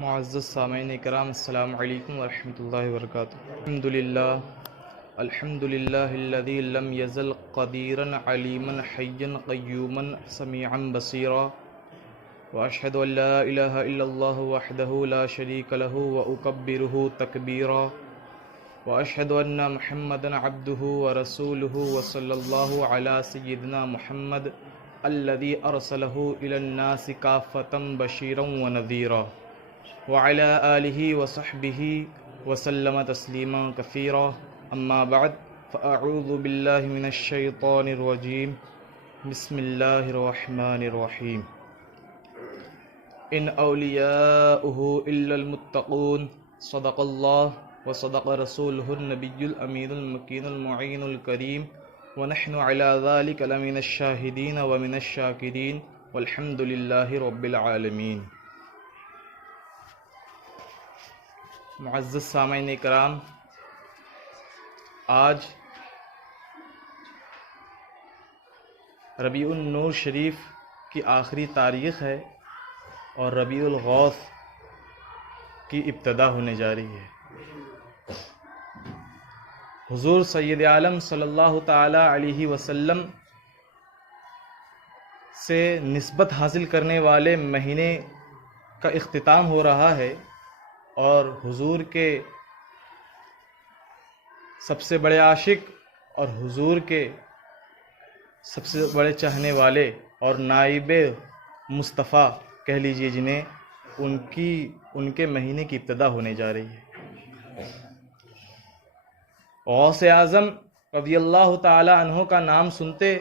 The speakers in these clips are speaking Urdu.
معزز سامعین کرام، السلام علیکم ورحمۃ اللہ وبرکاتہ۔ الحمد للہ الذی لم یزل قدیرا علیما حیا قیوما سمیعا بصیرا، واشہد ان لا الہ الا اللہ وحدہ لا شریک لہ واکبرہ تکبیرا، واشہد ان محمدا عبدہ ورسولہ وصلی اللہ علی سیدنا محمد الذی ارسلہ الی الناس کافۃ بشیرا ونذیرا، وعلى آلہ وصحبہ وسلم تسلیما کثیرا، اما بعد فاعوذ باللہ من الشیطان الرجیم، بسم اللہ الرحمن الرحیم۔ ان اولیاؤہ الا المتقون، صدق اللہ وصدق رسولہ النبی الامین المکین المعین الکریم، ونحن علی ذلک لمن الشاہدین ومن الشاکرین، والحمد للہ رب العالمین۔ معزز سامعین کرام، آج ربیع النور شریف کی آخری تاریخ ہے اور ربیع الغوث کی ابتدا ہونے جا رہی ہے۔ حضور سید عالم صلی اللہ تعالی علیہ وسلم سے نسبت حاصل کرنے والے مہینے کا اختتام ہو رہا ہے، اور حضور کے سب سے بڑے عاشق اور حضور کے سب سے بڑے چاہنے والے اور نائب مصطفیٰ کہہ لیجئے جنہیں، ان کے مہینے کی ابتدا ہونے جا رہی ہے۔ غوث اعظم رضی اللہ تعالی عنہ کا نام سنتے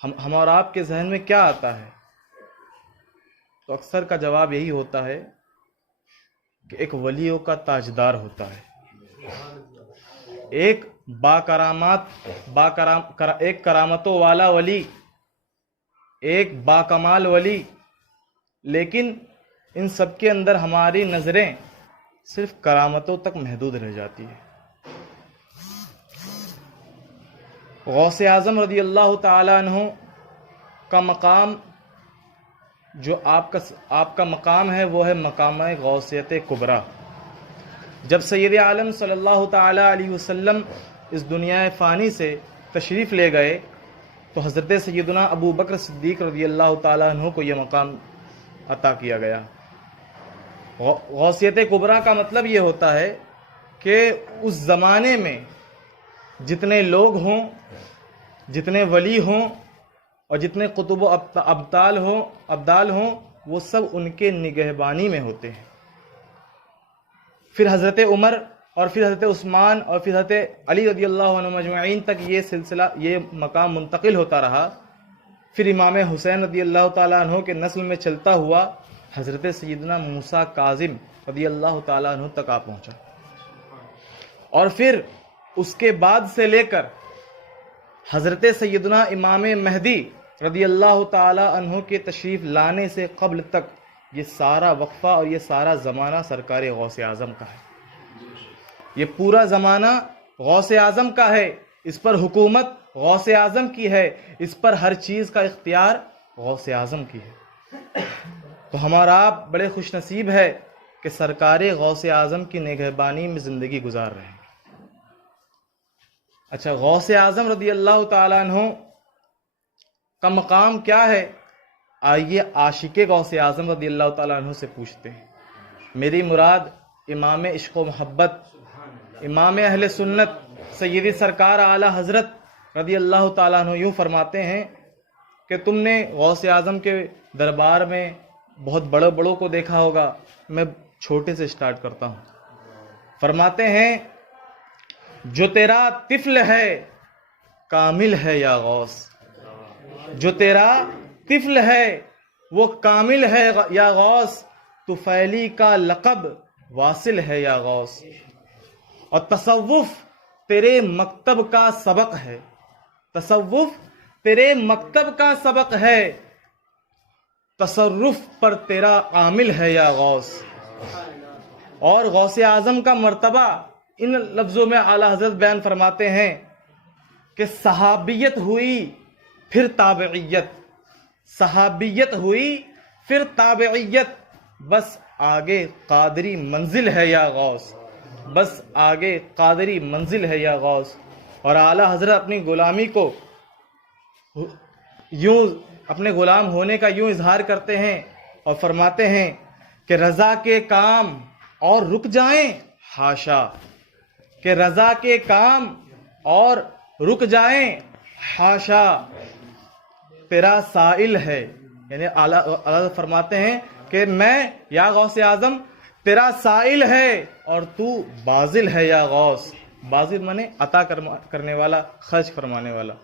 ہم اور آپ کے ذہن میں کیا آتا ہے؟ تو اکثر کا جواب یہی ہوتا ہے کہ ایک ولیوں کا تاجدار ہوتا ہے، ایک ایک کرامتوں والا ولی، ایک باکمال ولی، لیکن ان سب کے اندر ہماری نظریں صرف کرامتوں تک محدود رہ جاتی ہے۔ غوث اعظم رضی اللہ تعالی عنہ کا مقام، جو آپ کا مقام ہے، وہ ہے مقام غوثیت کبریٰ۔ جب سید عالم صلی اللہ تعالی علیہ وسلم اس دنیا فانی سے تشریف لے گئے تو حضرت سیدنا ابو بکر صدیق رضی اللہ تعالی عنہ کو یہ مقام عطا کیا گیا۔ غوثیت کبریٰ کا مطلب یہ ہوتا ہے کہ اس زمانے میں جتنے لوگ ہوں، جتنے ولی ہوں اور جتنے قطب و ابدال ہوں، وہ سب ان کے نگہبانی میں ہوتے ہیں۔ پھر حضرت عمر اور پھر حضرت عثمان اور پھر حضرت علی رضی اللہ عنہ مجمعین تک یہ سلسلہ، یہ مقام منتقل ہوتا رہا۔ پھر امام حسین رضی اللہ تعالیٰ عنہ کے نسل میں چلتا ہوا حضرت سیدنا موسیٰ کاظم رضی اللہ تعالیٰ عنہ تک آ پہنچا، اور پھر اس کے بعد سے لے کر حضرت سیدنا امام مہدی رضی اللہ تعالی عنہ کے تشریف لانے سے قبل تک یہ سارا وقفہ اور یہ سارا زمانہ سرکار غوث اعظم کا ہے۔ یہ پورا زمانہ غوث اعظم کا ہے، اس پر حکومت غوث اعظم کی ہے، اس پر ہر چیز کا اختیار غوث اعظم کی ہے۔ تو ہمارا آپ بڑے خوش نصیب ہے کہ سرکار غوث اعظم کی نگہبانی میں زندگی گزار رہے ہیں۔ اچھا، غوث اعظم رضی اللہ تعالیٰ عنہ کا مقام کیا ہے؟ آئیے عاشق غوث اعظم رضی اللہ تعالیٰ عنہ سے پوچھتے ہیں۔ میری مراد امام عشق و محبت، امام اہل سنت، سیدی سرکار اعلیٰ حضرت رضی اللہ تعالیٰ عنہ یوں فرماتے ہیں کہ تم نے غوث اعظم کے دربار میں بہت بڑوں کو دیکھا ہوگا، میں چھوٹے سے سٹارٹ کرتا ہوں۔ فرماتے ہیں، جو تیرا طفل ہے کامل ہے یا غوث، جو تیرا طفل ہے وہ کامل ہے یا غوث، تو فیلی کا لقب واصل ہے یا غوث، اور تصوف تیرے مکتب کا سبق ہے، تصوف تیرے مکتب کا سبق ہے، تصرف پر تیرا عامل ہے یا غوث۔ اور غوث اعظم کا مرتبہ ان لفظوں میں اعلیٰ حضرت بیان فرماتے ہیں کہ صحابیت ہوئی پھر تابعیت، صحابیت ہوئی پھر تابعیت، بس آگے قادری منزل ہے یا غوث، بس آگے قادری منزل ہے یا غوث۔ اور اعلیٰ حضرت اپنی غلامی کو یوں، اپنے غلام ہونے کا یوں اظہار کرتے ہیں اور فرماتے ہیں کہ رضا کے کام اور رک جائیں، حاشا، کہ رضا کے کام اور رک جائیں، حاشا، تیرا سائل ہے، یعنی اعلیٰ فرماتے ہیں کہ میں یا غوث اعظم تیرا سائل ہے اور تو باذل ہے یا غوث۔ باذل مانے عطا کرنے والا، خرچ فرمانے والا۔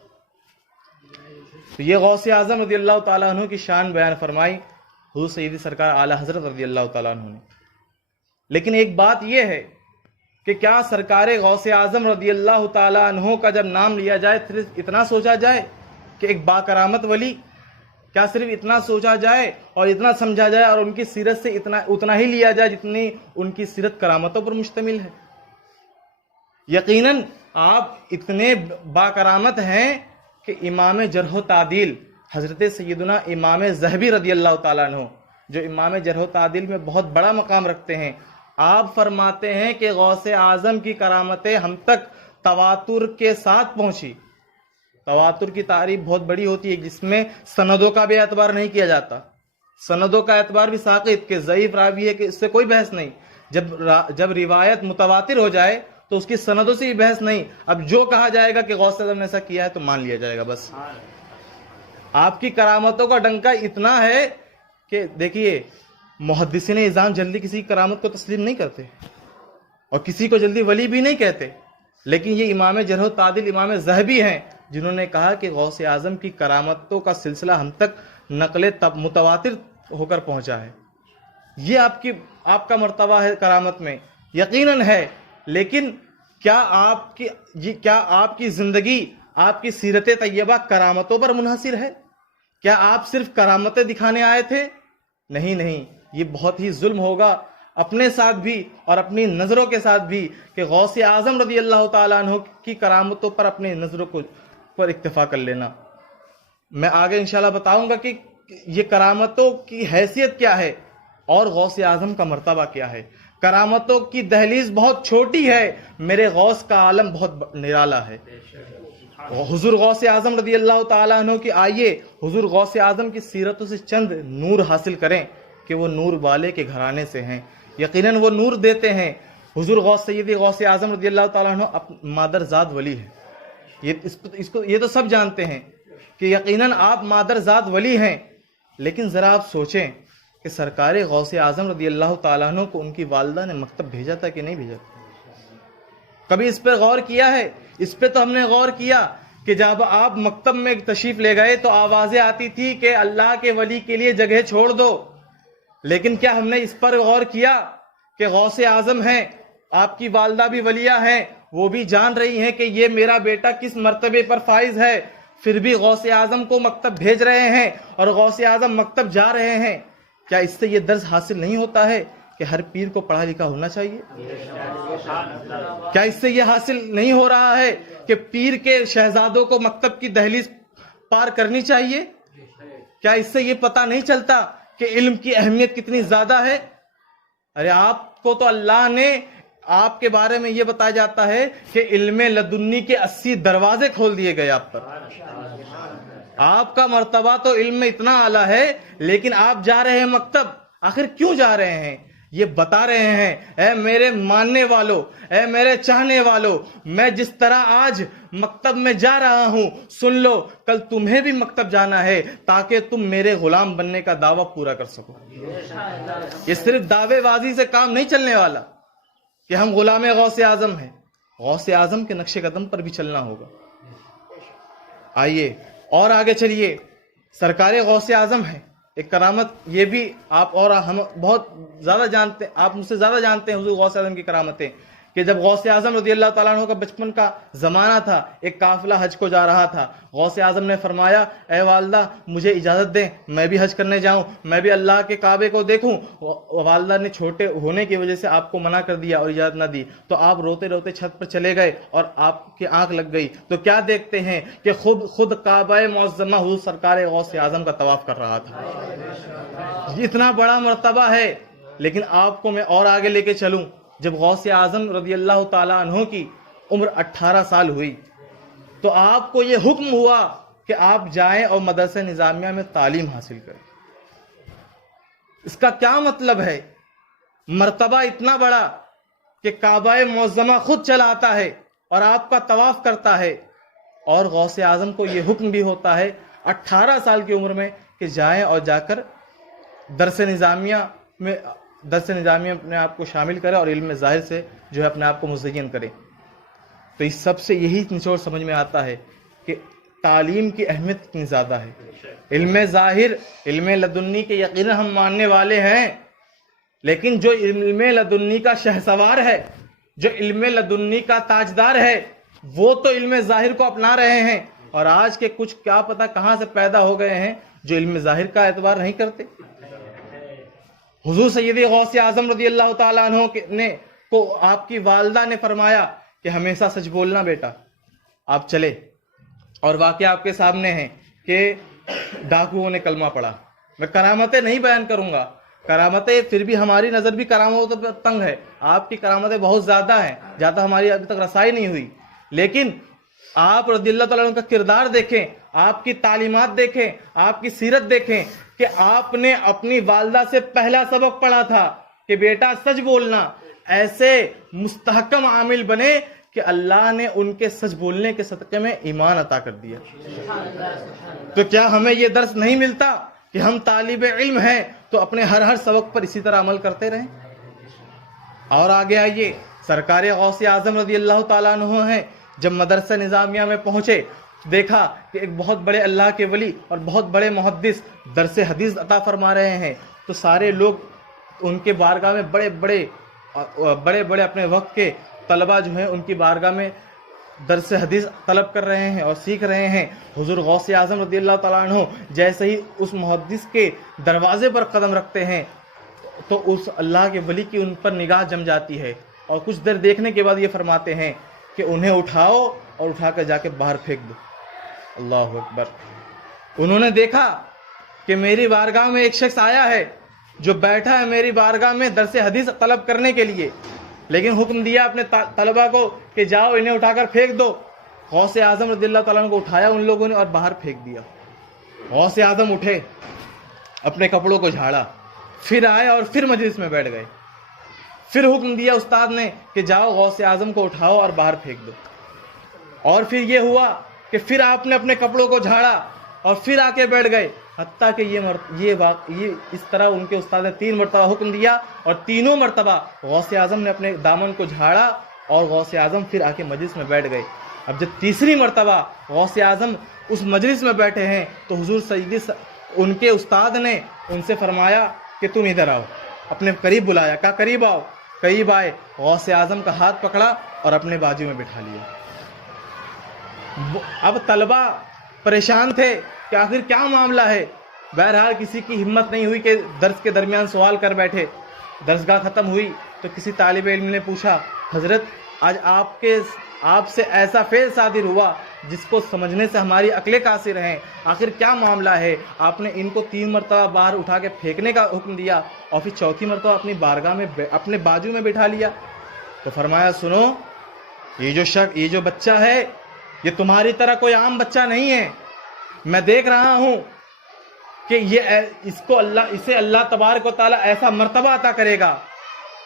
تو یہ غوث اعظم رضی اللہ تعالیٰ عنہ کی شان بیان فرمائی حضور سیدی سرکار اعلیٰ حضرت رضی اللہ تعالیٰ عنہ نے۔ لیکن ایک بات یہ ہے کہ کیا سرکار غوث اعظم رضی اللہ تعالیٰ عنہ کا جب نام لیا جائے صرف اتنا سوچا جائے کہ ایک باکرامت ولی، کیا صرف اتنا سوچا جائے اور اتنا سمجھا جائے اور ان کی سیرت سے اتنا ہی لیا جائے جتنی ان کی سیرت کرامتوں پر مشتمل ہے؟ یقیناً آپ اتنے باکرامت ہیں کہ امام جرح و تعدیل حضرت سیدنا امام ذہبی رضی اللہ تعالیٰ عنہ، جو امام جرح و تعدیل میں بہت بڑا مقام رکھتے ہیں، آپ فرماتے ہیں کہ غوث اعظم کی کرامتیں ہم تک تواتر کے ساتھ پہنچی۔ تواتر کی تعریف بہت بڑی ہوتی ہے جس میں سندوں کا بھی اعتبار نہیں کیا جاتا، سندوں کا اعتبار بھی ساقط کہ ضعیف راوی ہے کہ اس سے کوئی بحث نہیں۔ جب روایت متواتر ہو جائے تو اس کی سندوں سے بھی بحث نہیں، اب جو کہا جائے گا کہ غوث اعظم نے ایسا کیا ہے تو مان لیا جائے گا بس۔ آپ کی کرامتوں کا ڈنکا اتنا ہے کہ دیکھیے محدثین اعظام جلدی کسی کی کرامت کو تسلیم نہیں کرتے اور کسی کو جلدی ولی بھی نہیں کہتے، لیکن یہ امام جرح و تعدیل امام ذہبی ہیں جنہوں نے کہا کہ غوث اعظم کی کرامتوں کا سلسلہ ہم تک نقل متواتر ہو کر پہنچا ہے۔ یہ آپ کا مرتبہ ہے کرامت میں، یقیناً ہے، لیکن کیا آپ کی زندگی، آپ کی سیرت طیبہ کرامتوں پر منحصر ہے؟ کیا آپ صرف کرامتیں دکھانے آئے تھے؟ نہیں، یہ بہت ہی ظلم ہوگا اپنے ساتھ بھی اور اپنی نظروں کے ساتھ بھی کہ غوث اعظم رضی اللہ تعالیٰ عنہ کی کرامتوں پر اپنی نظروں پر اکتفا کر لینا۔ میں آگے انشاءاللہ بتاؤں گا کہ یہ کرامتوں کی حیثیت کیا ہے اور غوث اعظم کا مرتبہ کیا ہے۔ کرامتوں کی دہلیز بہت چھوٹی ہے، میرے غوث کا عالم بہت نرالا ہے۔ حضور غوث اعظم رضی اللہ تعالیٰ عنہ کی آئیے حضور غوث اعظم کی سیرتوں سے چند نور حاصل کریں کہ وہ نور والے کے گھرانے سے ہیں، یقیناً وہ نور دیتے ہیں۔ حضور سیدی غوث اعظم رضی اللہ تعالیٰ عنہ مادر زاد ولی ہے، یہ تو سب جانتے ہیں کہ یقیناً آپ مادر زاد ولی ہیں، لیکن ذرا آپ سوچیں کہ سرکار غوث اعظم رضی اللہ تعالیٰ عنہ کو ان کی والدہ نے مکتب بھیجا تھا کہ نہیں بھیجا تھا؟ کبھی اس پہ غور کیا ہے؟ اس پہ تو ہم نے غور کیا کہ جب آپ مکتب میں تشریف لے گئے تو آوازیں آتی تھی کہ اللہ کے ولی کے لیے جگہ چھوڑ دو، لیکن کیا ہم نے اس پر غور کیا کہ غوث اعظم ہیں، آپ کی والدہ بھی ولیہ ہیں، وہ بھی جان رہی ہیں کہ یہ میرا بیٹا کس مرتبے پر فائز ہے، پھر بھی غوث اعظم کو مکتب بھیج رہے ہیں اور غوث اعظم مکتب جا رہے ہیں؟ کیا اس سے یہ درس حاصل نہیں ہوتا ہے کہ ہر پیر کو پڑھا لکھا ہونا چاہیے؟ کیا اس سے یہ حاصل نہیں ہو رہا ہے کہ پیر کے شہزادوں کو مکتب کی دہلیز پار کرنی چاہیے؟ کیا اس سے یہ پتہ نہیں چلتا کہ علم کی اہمیت کتنی زیادہ ہے؟ ارے آپ کو تو اللہ نے آپ کے بارے میں یہ بتایا جاتا ہے کہ علم لدنی کے 80 دروازے کھول دیے گئے آپ پر۔ آپ کا مرتبہ تو علم میں اتنا اعلیٰ ہے، لیکن آپ جا رہے ہیں مکتب، آخر کیوں جا رہے ہیں؟ یہ بتا رہے ہیں اے میرے ماننے والوں، اے میرے چاہنے والوں، میں جس طرح آج مکتب میں جا رہا ہوں، سن لو کل تمہیں بھی مکتب جانا ہے تاکہ تم میرے غلام بننے کا دعویٰ پورا کر سکو۔ یہ صرف دعوے بازی سے کام نہیں چلنے والا کہ ہم غلام غوث اعظم ہیں، غوث اعظم کے نقش قدم پر بھی چلنا ہوگا۔ آئیے اور آگے چلیے، سرکار غوث اعظم ہے ایک کرامت، یہ بھی آپ اور ہم بہت زیادہ جانتے ہیں، آپ مجھ سے زیادہ جانتے ہیں حضور غوث اعظم کی کرامتیں کہ جب غوث اعظم رضی اللہ تعالیٰ عنہ کا بچپن کا زمانہ تھا، ایک قافلہ حج کو جا رہا تھا، غوث اعظم نے فرمایا اے والدہ مجھے اجازت دیں میں بھی حج کرنے جاؤں، میں بھی اللہ کے کعبے کو دیکھوں۔ والدہ نے چھوٹے ہونے کی وجہ سے آپ کو منع کر دیا اور اجازت نہ دی، تو آپ روتے روتے چھت پر چلے گئے اور آپ کی آنکھ لگ گئی، تو کیا دیکھتے ہیں کہ خود کعبہ معظمہ حضور سرکار غوث اعظم کا طواف کر رہا تھا۔ اتنا بڑا مرتبہ ہے۔ لیکن آپ کو میں اور آگے لے کے چلوں، جب غوث اعظم رضی اللہ تعالیٰ عنہ کی عمر 18 سال ہوئی تو آپ کو یہ حکم ہوا کہ آپ جائیں اور مدرسہ نظامیہ میں تعلیم حاصل کریں۔ اس کا کیا مطلب ہے؟ مرتبہ اتنا بڑا کہ کعبہ معظمہ خود چلا آتا ہے اور آپ کا طواف کرتا ہے، اور غوث اعظم کو یہ حکم بھی ہوتا ہے 18 سال کی عمر میں کہ جائیں اور جا کر درس نظامیہ میں اپنے آپ کو شامل کرے اور علم ظاہر سے جو ہے اپنے آپ کو مزین کرے۔ تو اس سب سے یہی نچوڑ سمجھ میں آتا ہے کہ تعلیم کی اہمیت کتنی زیادہ ہے۔ علم ظاہر، علم لدنی کے یقینا ہم ماننے والے ہیں، لیکن جو علم لدنی کا شہسوار ہے، جو علم لدنی کا تاجدار ہے، وہ تو علم ظاہر کو اپنا رہے ہیں، اور آج کے کچھ کیا پتہ کہاں سے پیدا ہو گئے ہیں جو علم ظاہر کا اعتبار نہیں کرتے۔ حضور سیدی غوث اعظم رضی اللہ تعالیٰ عنہ کو آپ کی والدہ نے فرمایا کہ ہمیشہ سچ بولنا بیٹا۔ آپ چلے، اور واقعہ آپ کے سامنے ہے کہ ڈاکوؤں نے کلمہ پڑھا۔ میں کرامتیں نہیں بیان کروں گا، کرامتیں پھر بھی ہماری نظر بھی کرامتوں پر تنگ ہے، آپ کی کرامتیں بہت زیادہ ہیں، زیادہ ہماری ابھی تک رسائی نہیں ہوئی، لیکن آپ رضی اللہ تعالیٰ عنہ کا کردار دیکھیں، آپ کی تعلیمات دیکھیں، آپ کی سیرت دیکھیں کہ آپ نے اپنی والدہ سے پہلا سبق پڑھا تھا کہ بیٹا سچ بولنا۔ ایسے مستحکم عامل بنے کہ اللہ نے ان کے سچ بولنے کے صدقے میں ایمان عطا کر دیا۔ تو کیا ہمیں یہ درس نہیں ملتا کہ ہم طالب علم ہیں تو اپنے ہر سبق پر اسی طرح عمل کرتے رہیں؟ اور آگے آئیے، سرکار غوث اعظم رضی اللہ تعالیٰ عنہ ہیں، جب مدرسہ نظامیہ میں پہنچے دیکھا کہ ایک بہت بڑے اللہ کے ولی اور بہت بڑے محدث درس حدیث عطا فرما رہے ہیں، تو سارے لوگ ان کے بارگاہ میں بڑے بڑے اپنے وقت کے طلبہ جو ہیں ان کی بارگاہ میں درس حدیث طلب کر رہے ہیں اور سیکھ رہے ہیں۔ حضور غوث اعظم رضی اللہ تعالیٰ عنہ جیسے ہی اس محدث کے دروازے پر قدم رکھتے ہیں تو اس اللہ کے ولی کی ان پر نگاہ جم جاتی ہے، اور کچھ دیر دیکھنے کے بعد یہ فرماتے ہیں کہ انہیں اٹھاؤ اور اٹھا کر جا کے باہر پھینک دو۔ اللہ اکبر۔ انہوں نے دیکھا کہ میری بارگاہ میں ایک شخص آیا ہے جو بیٹھا ہے میری بارگاہ میں درس حدیث طلب کرنے کے لیے، لیکن حکم دیا اپنے طلبہ کو کہ جاؤ انہیں اٹھا کر پھینک دو۔ غوث اعظم رضی اللہ تعالیٰ عنہ کو اٹھایا ان لوگوں نے اور باہر پھینک دیا۔ غوث اعظم اٹھے، اپنے کپڑوں کو جھاڑا، پھر آئے اور پھر مجلس میں بیٹھ گئے۔ پھر حکم دیا استاد نے کہ جاؤ غوث اعظم کو اٹھاؤ اور باہر پھینک دو۔ اور پھر یہ ہوا کہ پھر آپ نے اپنے کپڑوں کو جھاڑا اور پھر آ کے بیٹھ گئے، حتیٰ کہ یہ اس طرح ان کے استاد نے 3 مرتبہ حکم دیا، اور تینوں مرتبہ غوث اعظم نے اپنے دامن کو جھاڑا اور غوث اعظم پھر آ کے مجلس میں بیٹھ گئے۔ اب جب تیسری مرتبہ غوث اعظم اس مجلس میں بیٹھے ہیں تو حضور سیدی ان کے استاد نے ان سے فرمایا کہ تم ادھر آؤ، اپنے قریب بلایا، کہا قریب آؤ۔ قریب آئے، غوث اعظم کا ہاتھ پکڑا اور اپنے بازو میں بٹھا لیا۔ اب طلبہ پریشان تھے کہ آخر کیا معاملہ ہے۔ بہرحال کسی کی ہمت نہیں ہوئی کہ درس کے درمیان سوال کر بیٹھے۔ درسگاہ ختم ہوئی تو کسی طالب علم نے پوچھا حضرت آج آپ سے ایسا فعل صادر ہوا جس کو سمجھنے سے ہماری عقلیں قاصر ہیں، آخر کیا معاملہ ہے؟ آپ نے ان کو 3 مرتبہ باہر اٹھا کے پھینکنے کا حکم دیا اور پھر چوتھی مرتبہ اپنی بارگاہ میں اپنے بازو میں بٹھا لیا۔ تو فرمایا سنو، یہ جو بچہ ہے یہ تمہاری طرح کوئی عام بچہ نہیں ہے، میں دیکھ رہا ہوں کہ اسے اللہ تبارک و تعالیٰ ایسا مرتبہ عطا کرے گا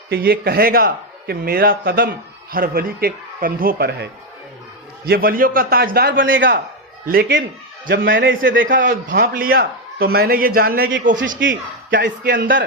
کہ یہ کہے گا کہ میرا قدم ہر ولی کے کندھوں پر ہے، یہ ولیوں کا تاجدار بنے گا۔ لیکن جب میں نے اسے دیکھا اور بھانپ لیا تو میں نے یہ جاننے کی کوشش کی کیا اس کے اندر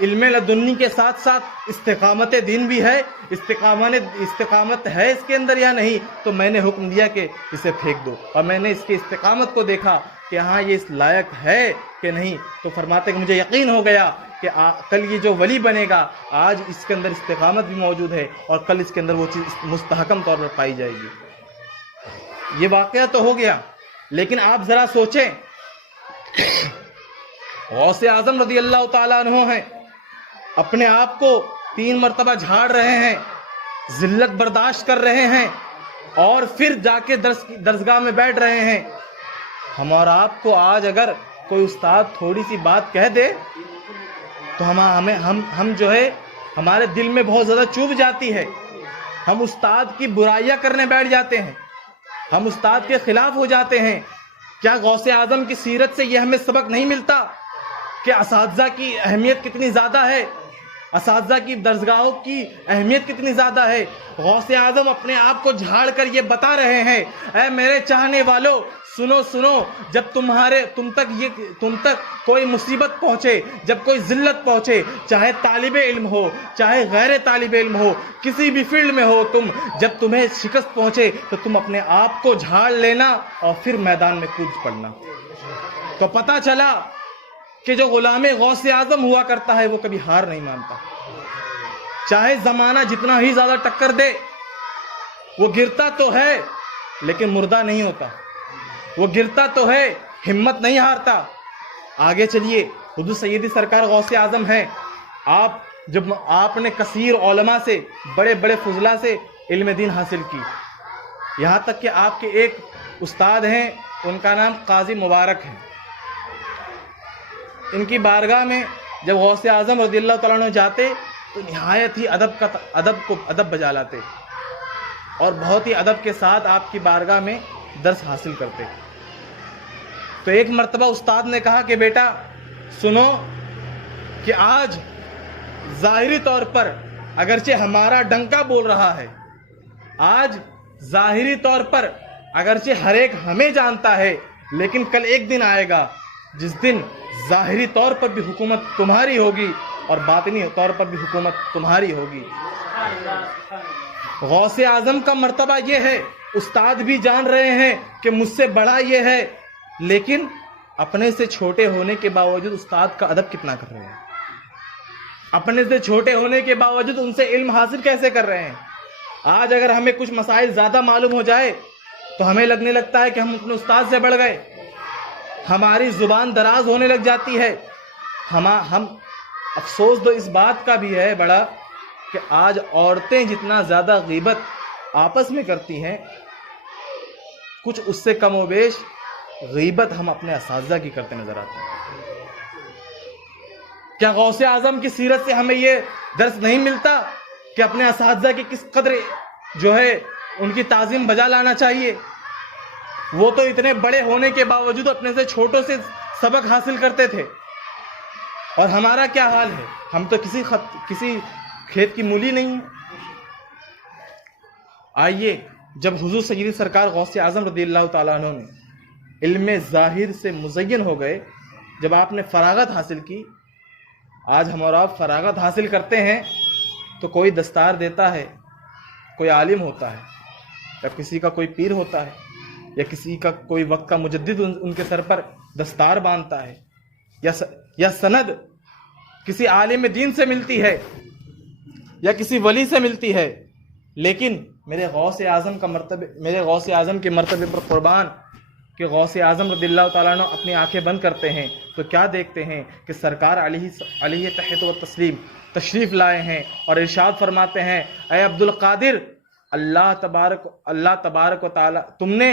علم لدنی کے ساتھ ساتھ استقامت دین بھی ہے، استقامت ہے اس کے اندر یا نہیں؟ تو میں نے حکم دیا کہ اسے پھینک دو، اور میں نے اس کی استقامت کو دیکھا کہ ہاں یہ اس لائق ہے کہ نہیں، تو فرماتے کہ مجھے یقین ہو گیا کہ کل یہ جو ولی بنے گا آج اس کے اندر استقامت بھی موجود ہے اور کل اس کے اندر وہ چیز مستحکم طور پر پائی جائے گی۔ یہ واقعہ تو ہو گیا، لیکن آپ ذرا سوچیں، غوث اعظم رضی اللہ تعالیٰ عنہ ہیں، اپنے آپ کو 3 مرتبہ جھاڑ رہے ہیں، ذلت برداشت کر رہے ہیں، اور پھر جا کے درسگاہ میں بیٹھ رہے ہیں۔ ہم اور آپ کو آج اگر کوئی استاد تھوڑی سی بات کہہ دے تو ہم جو ہے ہمارے دل میں بہت زیادہ چوب جاتی ہے، ہم استاد کی برائیاں کرنے بیٹھ جاتے ہیں، ہم استاد کے خلاف ہو جاتے ہیں۔ کیا غوث اعظم کی سیرت سے یہ ہمیں سبق نہیں ملتا کہ اساتذہ کی اہمیت کتنی زیادہ ہے، اساتذہ کی درسگاہوں کی اہمیت کتنی زیادہ ہے؟ غوث اعظم اپنے آپ کو جھاڑ کر یہ بتا رہے ہیں، اے میرے چاہنے والوں، سنو، جب تم تک کوئی مصیبت پہنچے، جب کوئی ذلت پہنچے، چاہے طالب علم ہو، چاہے غیر طالب علم ہو، کسی بھی فیلڈ میں ہو تم، جب تمہیں شکست پہنچے تو تم اپنے آپ کو جھاڑ لینا اور پھر میدان میں کود پڑنا۔ تو پتہ چلا کہ جو غلام غوث اعظم ہوا کرتا ہے وہ کبھی ہار نہیں مانتا، چاہے زمانہ جتنا ہی زیادہ ٹکر دے، وہ گرتا تو ہے لیکن مردہ نہیں ہوتا، وہ گرتا تو ہے، ہمت نہیں ہارتا۔ آگے چلیے، حضور سیدی سرکار غوث اعظم ہیں، جب آپ نے کثیر علماء سے، بڑے بڑے فضلاء سے علم دین حاصل کی، یہاں تک کہ آپ کے ایک استاد ہیں، ان کا نام قاضی مبارک ہے، ان کی بارگاہ میں جب غوث اعظم رضی اللہ تعالیٰ عنہ جاتے تو نہایت ہی ادب بجا لاتے اور بہت ہی ادب کے ساتھ آپ کی بارگاہ میں درس حاصل کرتے۔ تو ایک مرتبہ استاد نے کہا کہ بیٹا سنو کہ آج ظاہری طور پر اگرچہ ہمارا ڈنکا بول رہا ہے، آج ظاہری طور پر اگرچہ ہر ایک ہمیں جانتا ہے، لیکن کل ایک دن آئے گا جس دن ظاہری طور پر بھی حکومت تمہاری ہوگی اور باطنی طور پر بھی حکومت تمہاری ہوگی۔ غوث اعظم کا مرتبہ یہ ہے، استاد بھی جان رہے ہیں کہ مجھ سے بڑا یہ ہے، لیکن اپنے سے چھوٹے ہونے کے باوجود استاد کا ادب کتنا کر رہے ہیں، اپنے سے چھوٹے ہونے کے باوجود ان سے علم حاصل کیسے کر رہے ہیں۔ آج اگر ہمیں کچھ مسائل زیادہ معلوم ہو جائے تو ہمیں لگنے لگتا ہے کہ ہم اپنے استاد سے بڑھ گئے، ہماری زبان دراز ہونے لگ جاتی ہے۔ ہم افسوس تو اس بات کا بھی ہے بڑا کہ آج عورتیں جتنا زیادہ غیبت آپس میں کرتی ہیں، کچھ اس سے کم و بیش غیبت ہم اپنے اساتذہ کی کرتے نظر آتے ہیں۔ کیا غوث اعظم کی سیرت سے ہمیں یہ درس نہیں ملتا کہ اپنے اساتذہ کی کس قدر جو ہے ان کی تعظیم بجا لانا چاہیے؟ وہ تو اتنے بڑے ہونے کے باوجود اپنے سے چھوٹوں سے سبق حاصل کرتے تھے، اور ہمارا کیا حال ہے؟ ہم تو کسی کھیت کی مولی نہیں ہیں۔ آئیے، جب حضور سیدی سرکار غوث اعظم رضی اللہ تعالیٰ عنہ نے علم ظاہر سے مزین ہو گئے، جب آپ نے فراغت حاصل کی، آج ہم اور آپ فراغت حاصل کرتے ہیں تو کوئی دستار دیتا ہے، کوئی عالم ہوتا ہے، یا کسی کا کوئی پیر ہوتا ہے، یا کسی کا کوئی وقت کا مجدد ان کے سر پر دستار باندھتا ہے، یا سند کسی عالم دین سے ملتی ہے یا کسی ولی سے ملتی ہے، لیکن میرے غوث اعظم کے مرتبے پر قربان کہ غوث اعظم رضی اللہ تعالیٰ عنہ اپنی آنکھیں بند کرتے ہیں تو کیا دیکھتے ہیں کہ سرکار علیہ تحیت و تسلیم تشریف لائے ہیں اور ارشاد فرماتے ہیں، اے عبد القادر، اللہ تبارک و تعالیٰ تم نے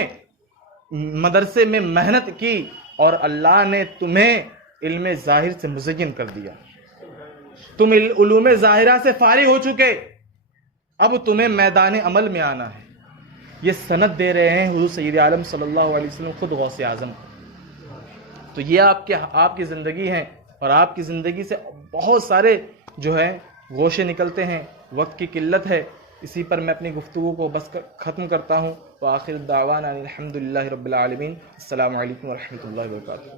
مدرسے میں محنت کی اور اللہ نے تمہیں علم ظاہر سے مزین کر دیا، تم علوم ظاہرہ سے فارغ ہو چکے، اب تمہیں میدان عمل میں آنا ہے۔ یہ سند دے رہے ہیں حضور سید عالم صلی اللہ علیہ وسلم خود غوث اعظم۔ تو یہ آپ کی زندگی ہے، اور آپ کی زندگی سے بہت سارے جو ہے گوشے نکلتے ہیں، وقت کی قلت ہے، اسی پر میں اپنی گفتگو کو بس ختم کرتا ہوں۔ وآخر دعوانا الحمدللہ رب العالمین۔ السلام علیکم ورحمۃ اللہ وبرکاتہ۔